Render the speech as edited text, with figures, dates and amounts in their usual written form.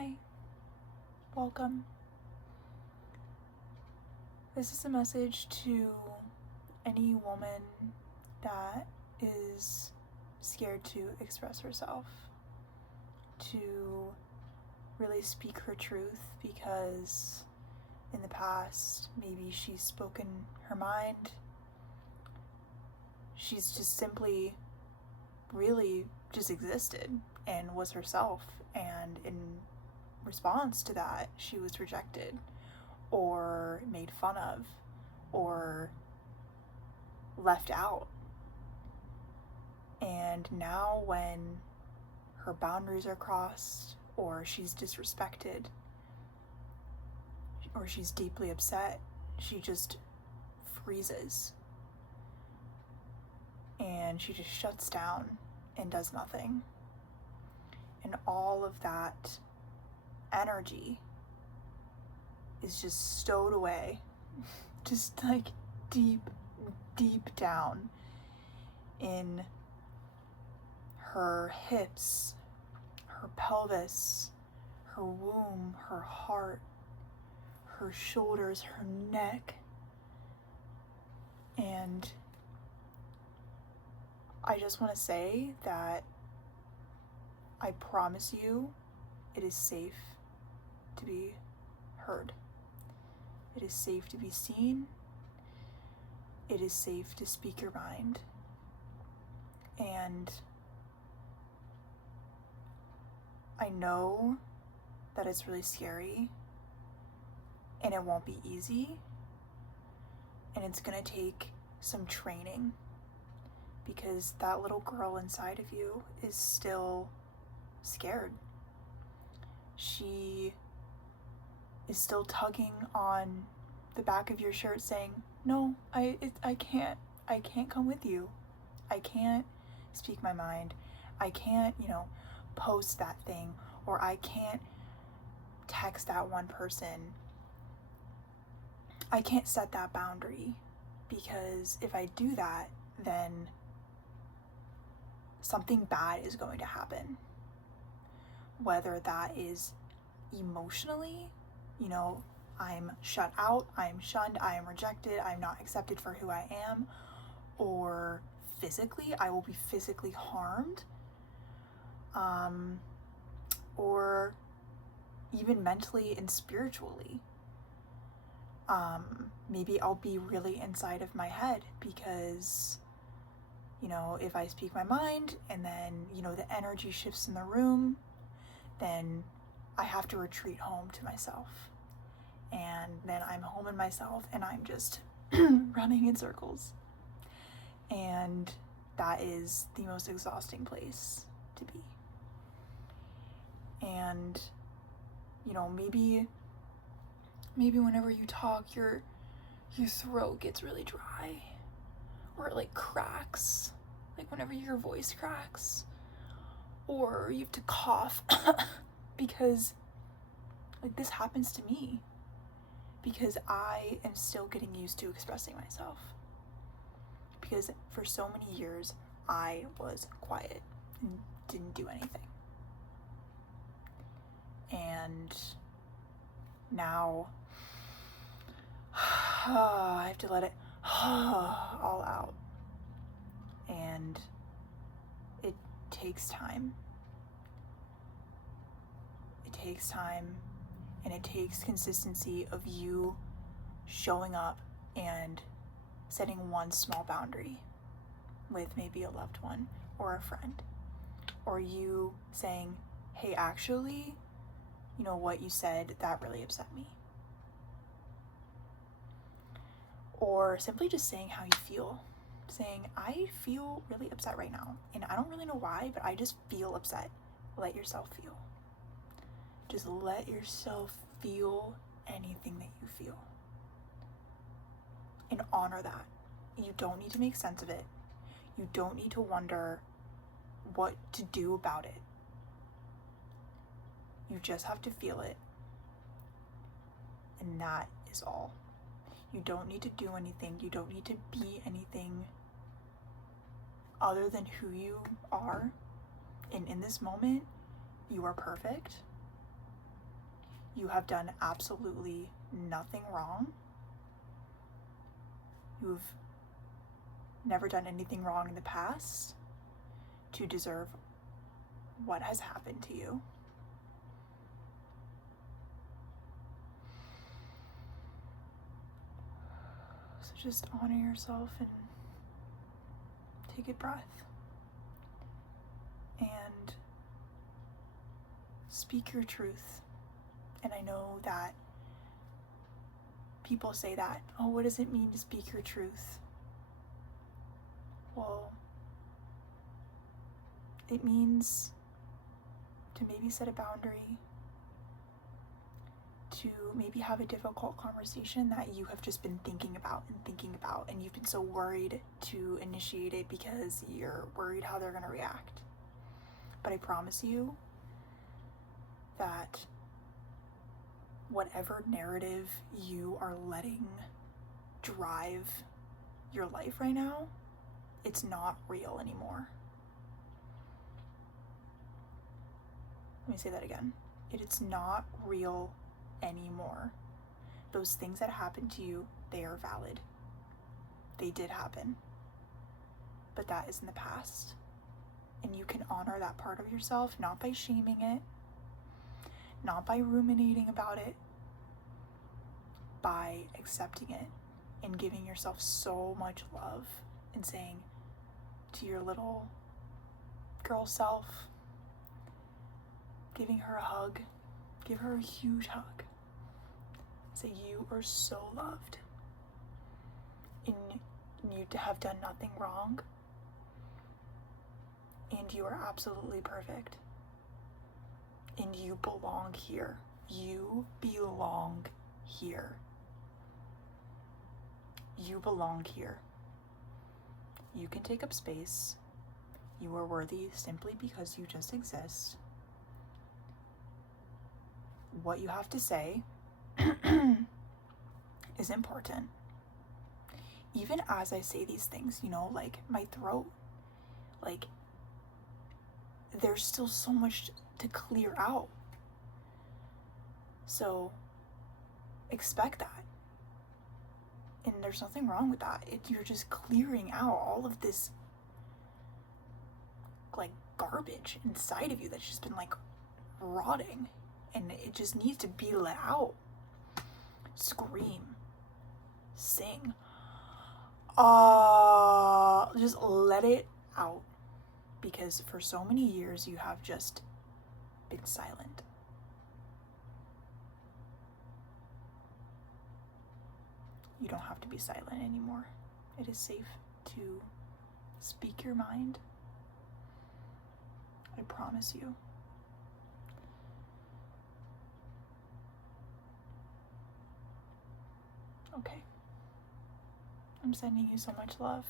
Hi, welcome. This is a message to any woman that is scared to express herself, to really speak her truth, because in the past, maybe she's spoken her mind. She's just simply really just existed and was herself, and in response to that, she was rejected or made fun of or left out. And now when her boundaries are crossed, or she's disrespected, or she's deeply upset, she just freezes and she just shuts down and does nothing. And all of that energy is just stowed away, just like deep down in her hips, her pelvis, her womb, her heart, her shoulders, her neck. And I just want to say that I promise you it is safe to be heard. It is safe to be seen. It is safe to speak your mind. And I know that it's really scary and it won't be easy, and it's gonna take some training, because that little girl inside of you is still scared. She is still tugging on the back of your shirt saying, no, I can't come with you. I can't speak my mind. I can't, post that thing, or I can't text that one person. I can't set that boundary, because if I do that, then something bad is going to happen. Whether that is emotionally, I'm shut out, I'm shunned, I am rejected, I'm not accepted for who I am, or physically, I will be physically harmed, or even mentally and spiritually. Maybe I'll be really inside of my head, because if I speak my mind and then the energy shifts in the room, then I have to retreat home to myself, and then I'm home in myself and I'm just running in circles, and that is the most exhausting place to be. And maybe whenever you talk, your throat gets really dry, or it like cracks, like whenever your voice cracks, or you have to cough because like this happens to me, because I am still getting used to expressing myself, because for so many years I was quiet and didn't do anything. And now I have to let it all out. And it takes time. It takes time, and it takes consistency of you showing up and setting one small boundary with maybe a loved one or a friend, or you saying, hey, actually, what you said, that really upset me. Or simply just saying how you feel. Saying, I feel really upset right now, and I don't really know why, but I just feel upset. Let yourself feel. Just let yourself feel anything that you feel. And honor that. You don't need to make sense of it. You don't need to wonder what to do about it. You just have to feel it. And that is all. You don't need to do anything. You don't need to be anything other than who you are. And in this moment, you are perfect. You have done absolutely nothing wrong. You've never done anything wrong in the past to deserve what has happened to you. So just honor yourself and take a breath and speak your truth. And I know that people say that, oh, what does it mean to speak your truth? Well, it means to maybe set a boundary, to maybe have a difficult conversation that you have just been thinking about, and you've been so worried to initiate it because you're worried how they're going to react. But I promise you that whatever narrative you are letting drive your life right now, it's not real anymore. Let me say that again. It's not real anymore. Those things that happened to you, they are valid. They did happen. But that is in the past. And you can honor that part of yourself, not by shaming it, not by ruminating about it, by accepting it and giving yourself so much love and saying to your little girl self, giving her a hug, give her a huge hug. Say you are so loved and you have done nothing wrong and you are absolutely perfect and you belong here. You belong here. You belong here. You can take up space. You are worthy simply because you just exist. What you have to say is important. Even as I say these things, like my throat, like there's still so much to clear out. So expect that. And there's nothing wrong with that. You're just clearing out all of this like garbage inside of you that's just been like rotting, and it just needs to be let out. Scream, sing, just let it out, because for so many years you have just been silent. You don't have to be silent anymore. It is safe to speak your mind. I promise you. Okay. I'm sending you so much love.